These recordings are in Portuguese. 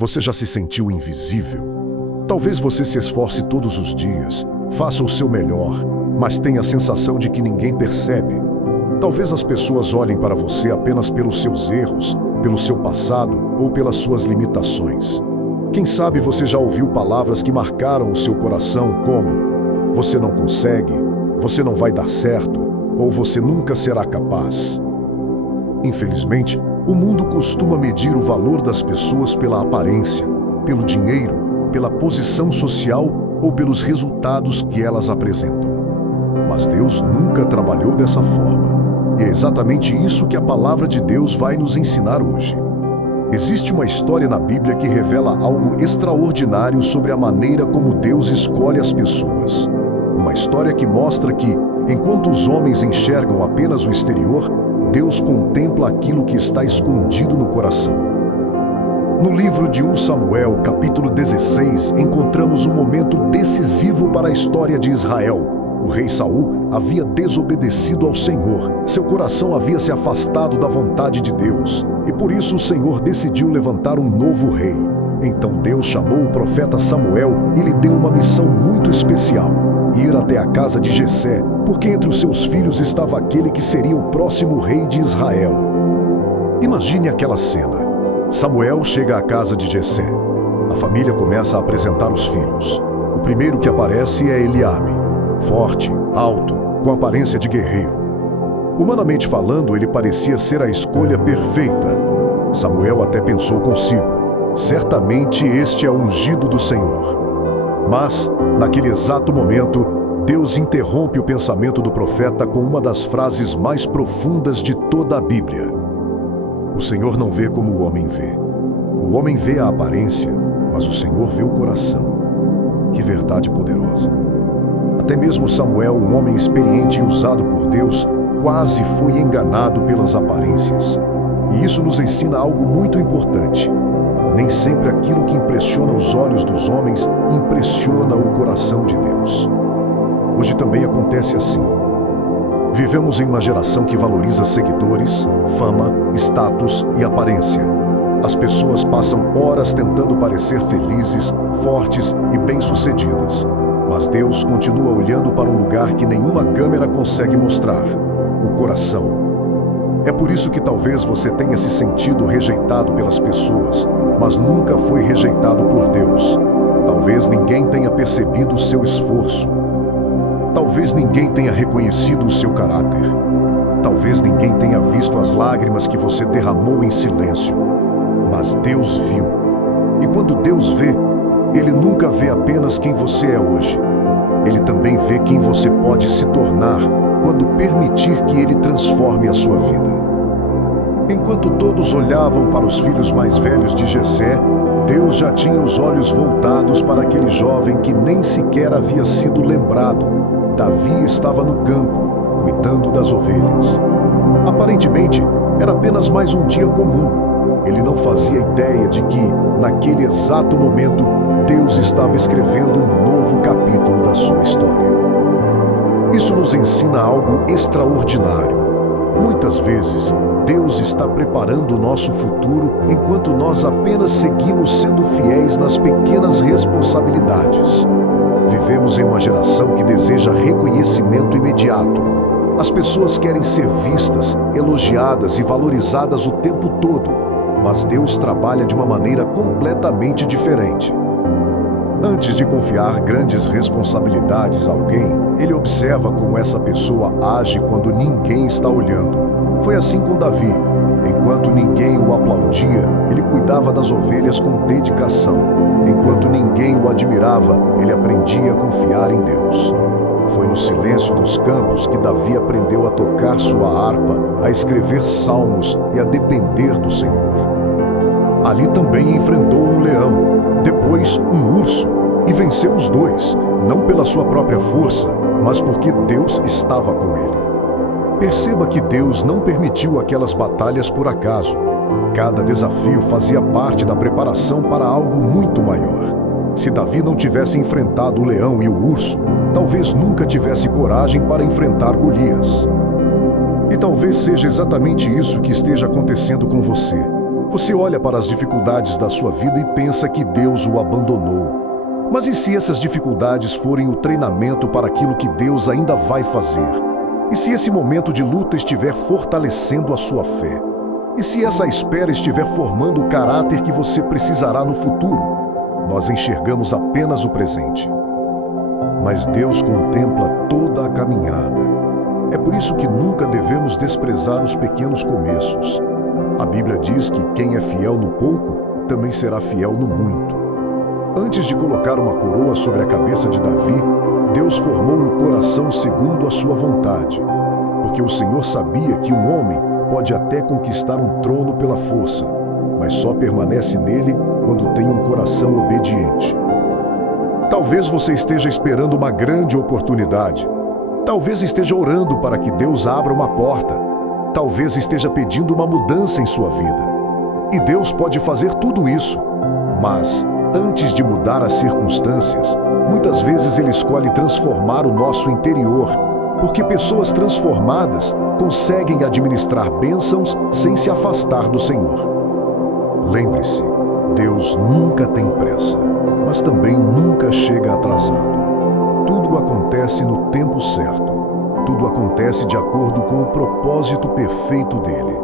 Você já se sentiu invisível? Talvez você se esforce todos os dias, faça o seu melhor, mas tenha a sensação de que ninguém percebe. Talvez as pessoas olhem para você apenas pelos seus erros, pelo seu passado ou pelas suas limitações. Quem sabe você já ouviu palavras que marcaram o seu coração como: você não consegue, você não vai dar certo, ou você nunca será capaz. Infelizmente, o mundo costuma medir o valor das pessoas pela aparência, pelo dinheiro, pela posição social ou pelos resultados que elas apresentam. Mas Deus nunca trabalhou dessa forma. E é exatamente isso que a palavra de Deus vai nos ensinar hoje. Existe uma história na Bíblia que revela algo extraordinário sobre a maneira como Deus escolhe as pessoas. Uma história que mostra que, enquanto os homens enxergam apenas o exterior, Deus contempla aquilo que está escondido no coração. No livro de 1 Samuel, capítulo 16, encontramos um momento decisivo para a história de Israel. O rei Saul havia desobedecido ao Senhor. Seu coração havia se afastado da vontade de Deus. E por isso o Senhor decidiu levantar um novo rei. Então Deus chamou o profeta Samuel e lhe deu uma missão muito especial: ir até a casa de Jessé, porque entre os seus filhos estava aquele que seria o próximo rei de Israel. Imagine aquela cena. Samuel chega à casa de Jessé. A família começa a apresentar os filhos. O primeiro que aparece é Eliabe, forte, alto, com aparência de guerreiro. Humanamente falando, ele parecia ser a escolha perfeita. Samuel até pensou consigo: certamente este é o ungido do Senhor. Mas, naquele exato momento, Deus interrompe o pensamento do profeta com uma das frases mais profundas de toda a Bíblia. O Senhor não vê como o homem vê. O homem vê a aparência, mas o Senhor vê o coração. Que verdade poderosa! Até mesmo Samuel, um homem experiente e usado por Deus, quase foi enganado pelas aparências. E isso nos ensina algo muito importante. Nem sempre aquilo que impressiona os olhos dos homens impressiona o coração de Deus. Hoje também acontece assim. Vivemos em uma geração que valoriza seguidores, fama, status e aparência. As pessoas passam horas tentando parecer felizes, fortes e bem-sucedidas. Mas Deus continua olhando para um lugar que nenhuma câmera consegue mostrar: o coração. É por isso que talvez você tenha se sentido rejeitado pelas pessoas, mas nunca foi rejeitado por Deus. Talvez ninguém tenha percebido o seu esforço. Talvez ninguém tenha reconhecido o seu caráter. Talvez ninguém tenha visto as lágrimas que você derramou em silêncio. Mas Deus viu. E quando Deus vê, Ele nunca vê apenas quem você é hoje. Ele também vê quem você pode se tornar quando permitir que Ele transforme a sua vida. Enquanto todos olhavam para os filhos mais velhos de Jessé, Deus já tinha os olhos voltados para aquele jovem que nem sequer havia sido lembrado. Davi estava no campo, cuidando das ovelhas. Aparentemente, era apenas mais um dia comum. Ele não fazia ideia de que, naquele exato momento, Deus estava escrevendo um novo capítulo da sua história. Isso nos ensina algo extraordinário. Muitas vezes, Deus está preparando o nosso futuro enquanto nós apenas seguimos sendo fiéis nas pequenas responsabilidades. Vivemos em uma geração que deseja reconhecimento imediato. As pessoas querem ser vistas, elogiadas e valorizadas o tempo todo, mas Deus trabalha de uma maneira completamente diferente. Antes de confiar grandes responsabilidades a alguém, Ele observa como essa pessoa age quando ninguém está olhando. Foi assim com Davi. Enquanto ninguém o aplaudia, ele cuidava das ovelhas com dedicação. Enquanto ninguém o admirava, ele aprendia a confiar em Deus. Foi no silêncio dos campos que Davi aprendeu a tocar sua harpa, a escrever salmos e a depender do Senhor. Ali também enfrentou um leão, depois um urso, e venceu os dois, não pela sua própria força, mas porque Deus estava com ele. Perceba que Deus não permitiu aquelas batalhas por acaso. Cada desafio fazia parte da preparação para algo muito maior. Se Davi não tivesse enfrentado o leão e o urso, talvez nunca tivesse coragem para enfrentar Golias. E talvez seja exatamente isso que esteja acontecendo com você. Você olha para as dificuldades da sua vida e pensa que Deus o abandonou. Mas e se essas dificuldades forem o treinamento para aquilo que Deus ainda vai fazer? E se esse momento de luta estiver fortalecendo a sua fé? E se essa espera estiver formando o caráter que você precisará no futuro? Nós enxergamos apenas o presente. Mas Deus contempla toda a caminhada. É por isso que nunca devemos desprezar os pequenos começos. A Bíblia diz que quem é fiel no pouco, também será fiel no muito. Antes de colocar uma coroa sobre a cabeça de Davi, Deus formou um coração segundo a sua vontade, porque o Senhor sabia que um homem pode até conquistar um trono pela força, mas só permanece nele quando tem um coração obediente. Talvez você esteja esperando uma grande oportunidade. Talvez esteja orando para que Deus abra uma porta. Talvez esteja pedindo uma mudança em sua vida. E Deus pode fazer tudo isso. Mas, antes de mudar as circunstâncias, muitas vezes Ele escolhe transformar o nosso interior, porque pessoas transformadas conseguem administrar bênçãos sem se afastar do Senhor. Lembre-se, Deus nunca tem pressa, mas também nunca chega atrasado. Tudo acontece no tempo certo. Tudo acontece de acordo com o propósito perfeito dele.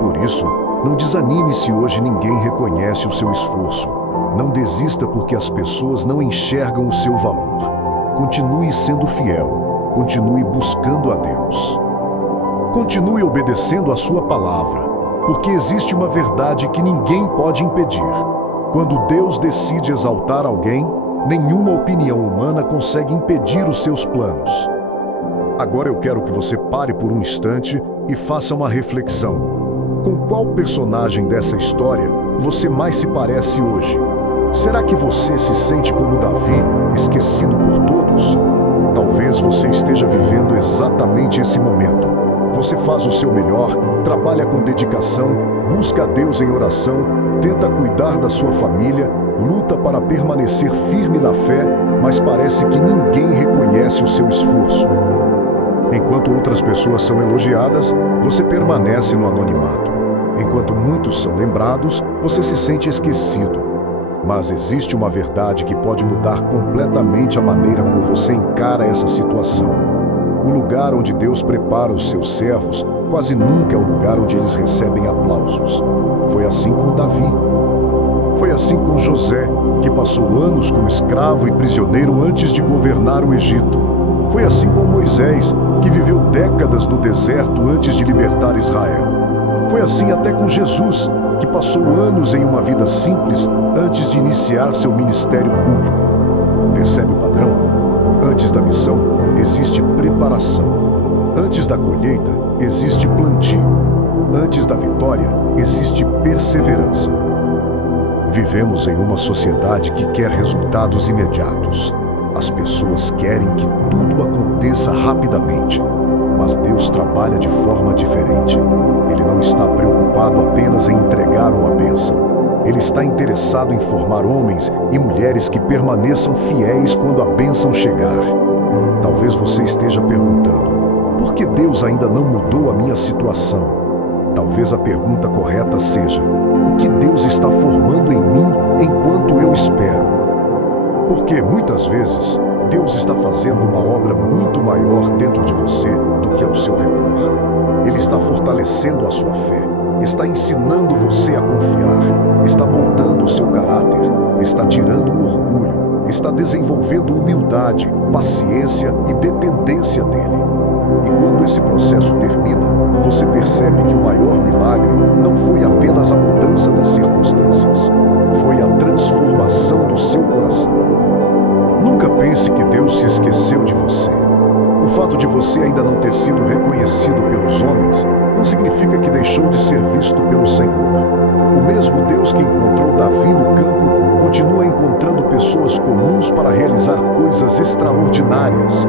Por isso, não desanime se hoje ninguém reconhece o seu esforço. Não desista porque as pessoas não enxergam o seu valor. Continue sendo fiel. Continue buscando a Deus. Continue obedecendo a sua palavra, porque existe uma verdade que ninguém pode impedir. Quando Deus decide exaltar alguém, nenhuma opinião humana consegue impedir os seus planos. Agora eu quero que você pare por um instante e faça uma reflexão. Com qual personagem dessa história você mais se parece hoje? Será que você se sente como Davi, esquecido por todos? Talvez você esteja vivendo exatamente esse momento. Você faz o seu melhor, trabalha com dedicação, busca a Deus em oração, tenta cuidar da sua família, luta para permanecer firme na fé, mas parece que ninguém reconhece o seu esforço. Enquanto outras pessoas são elogiadas, você permanece no anonimato. Enquanto muitos são lembrados, você se sente esquecido. Mas existe uma verdade que pode mudar completamente a maneira como você encara essa situação. O lugar onde Deus prepara os seus servos quase nunca é o lugar onde eles recebem aplausos. Foi assim com Davi. Foi assim com José, que passou anos como escravo e prisioneiro antes de governar o Egito. Foi assim com Moisés, que viveu décadas no deserto antes de libertar Israel. Foi assim até com Jesus, que passou anos em uma vida simples antes de iniciar seu ministério público. Percebe o padrão? Antes da missão, existe preparação. Antes da colheita, existe plantio. Antes da vitória, existe perseverança. Vivemos em uma sociedade que quer resultados imediatos. As pessoas querem que tudo aconteça rapidamente, mas Deus trabalha de forma diferente. Ele não está preocupado apenas em entregar uma bênção. Ele está interessado em formar homens e mulheres que permaneçam fiéis quando a bênção chegar. Talvez você esteja perguntando, por que Deus ainda não mudou a minha situação? Talvez a pergunta correta seja, o que Deus está formando em mim enquanto eu espero? Porque, muitas vezes, Deus está fazendo uma obra muito maior dentro de você do que ao seu redor. Ele está fortalecendo a sua fé, está ensinando você a confiar, está moldando o seu caráter, está tirando o orgulho, está desenvolvendo humildade, paciência e dependência dele. E quando esse processo termina, você percebe que o maior milagre não foi apenas a mudança das circunstâncias, foi a transformação do seu coração. Nunca pense que Deus se esqueceu de você. O fato de você ainda não ter sido reconhecido pelos homens não significa que deixou de ser visto pelo Senhor. O mesmo Deus que encontrou Davi no campo continua encontrando pessoas comuns para realizar coisas extraordinárias.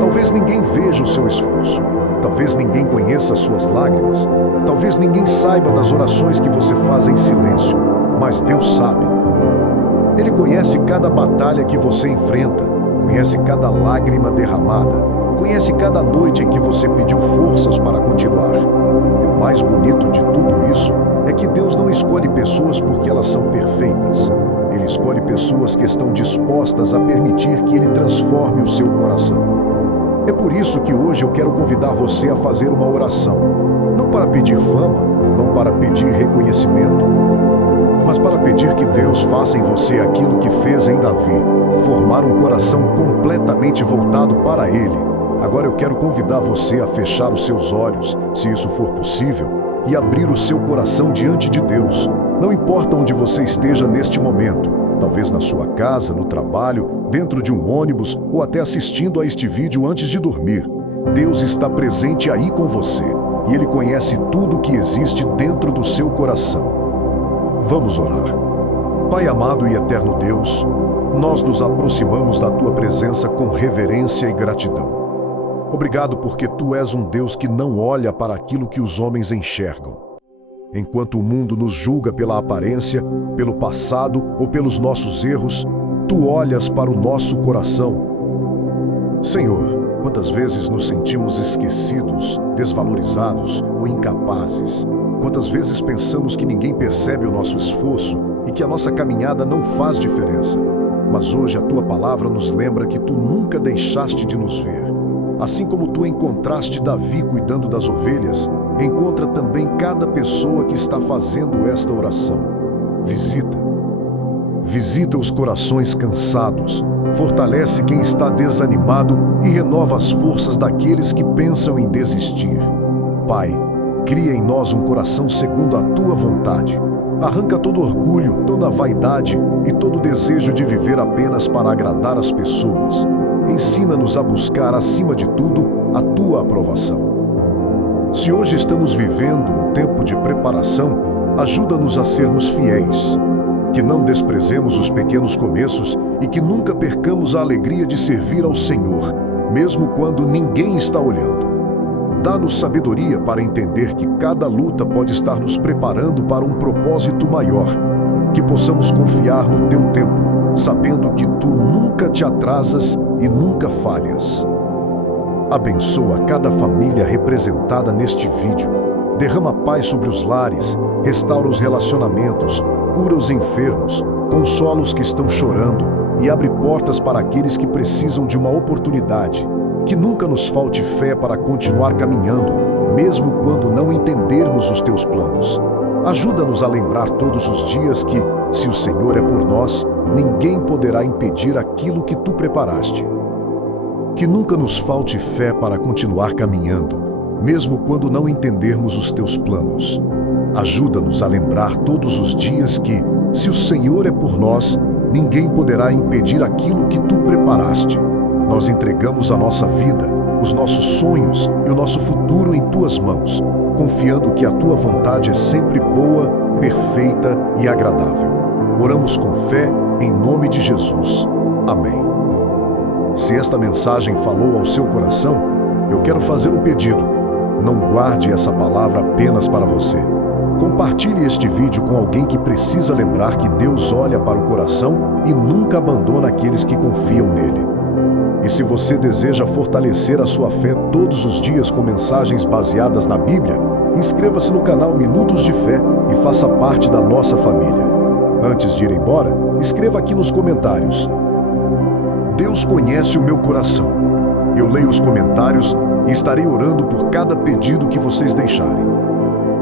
Talvez ninguém veja o seu esforço, talvez ninguém conheça as suas lágrimas, talvez ninguém saiba das orações que você faz em silêncio, mas Deus sabe. Ele conhece cada batalha que você enfrenta, conhece cada lágrima derramada, conhece cada noite em que você pediu forças para continuar. E o mais bonito de tudo isso é que Deus não escolhe pessoas porque elas são perfeitas. Ele escolhe pessoas que estão dispostas a permitir que Ele transforme o seu coração. É por isso que hoje eu quero convidar você a fazer uma oração. Não para pedir fama, não para pedir reconhecimento, mas para pedir que Deus faça em você aquilo que fez em Davi, formar um coração completamente voltado para Ele. Agora eu quero convidar você a fechar os seus olhos, se isso for possível, e abrir o seu coração diante de Deus. Não importa onde você esteja neste momento, talvez na sua casa, no trabalho, dentro de um ônibus ou até assistindo a este vídeo antes de dormir. Deus está presente aí com você e Ele conhece tudo que existe dentro do seu coração. Vamos orar. Pai amado e eterno Deus, nós nos aproximamos da Tua presença com reverência e gratidão. Obrigado porque Tu és um Deus que não olha para aquilo que os homens enxergam. Enquanto o mundo nos julga pela aparência, pelo passado ou pelos nossos erros, Tu olhas para o nosso coração. Senhor, quantas vezes nos sentimos esquecidos, desvalorizados ou incapazes? Quantas vezes pensamos que ninguém percebe o nosso esforço e que a nossa caminhada não faz diferença? Mas hoje a Tua palavra nos lembra que Tu nunca deixaste de nos ver. Assim como Tu encontraste Davi cuidando das ovelhas, encontra também cada pessoa que está fazendo esta oração. Visita os corações cansados, fortalece quem está desanimado e renova as forças daqueles que pensam em desistir. Pai, cria em nós um coração segundo a Tua vontade. Arranca todo orgulho, toda vaidade e todo desejo de viver apenas para agradar as pessoas. Ensina-nos a buscar, acima de tudo, a Tua aprovação. Se hoje estamos vivendo um tempo de preparação, ajuda-nos a sermos fiéis, que não desprezemos os pequenos começos e que nunca percamos a alegria de servir ao Senhor, mesmo quando ninguém está olhando. Dá-nos sabedoria para entender que cada luta pode estar nos preparando para um propósito maior, que possamos confiar no Teu tempo, sabendo que Tu nunca te atrasas e nunca falhas. Abençoa cada família representada neste vídeo. Derrama paz sobre os lares, restaura os relacionamentos, cura os enfermos, consola os que estão chorando e abre portas para aqueles que precisam de uma oportunidade. Que nunca nos falte fé para continuar caminhando, mesmo quando não entendermos os Teus planos. Ajuda-nos a lembrar todos os dias que, se o Senhor é por nós, ninguém poderá impedir aquilo que Tu preparaste. Que nunca nos falte fé para continuar caminhando, mesmo quando não entendermos os Teus planos. Ajuda-nos a lembrar todos os dias que, se o Senhor é por nós, ninguém poderá impedir aquilo que Tu preparaste. Nós entregamos a nossa vida, os nossos sonhos e o nosso futuro em Tuas mãos, confiando que a Tua vontade é sempre boa, perfeita e agradável. Oramos com fé, em nome de Jesus. Amém. Se esta mensagem falou ao seu coração, eu quero fazer um pedido. Não guarde essa palavra apenas para você. Compartilhe este vídeo com alguém que precisa lembrar que Deus olha para o coração e nunca abandona aqueles que confiam nele. E se você deseja fortalecer a sua fé todos os dias com mensagens baseadas na Bíblia, inscreva-se no canal Minutos de Fé e faça parte da nossa família. Antes de ir embora, escreva aqui nos comentários: Deus conhece o meu coração. Eu leio os comentários e estarei orando por cada pedido que vocês deixarem.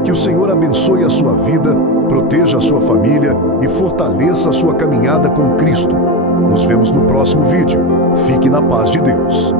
Que o Senhor abençoe a sua vida, proteja a sua família e fortaleça a sua caminhada com Cristo. Nos vemos no próximo vídeo. Fique na paz de Deus.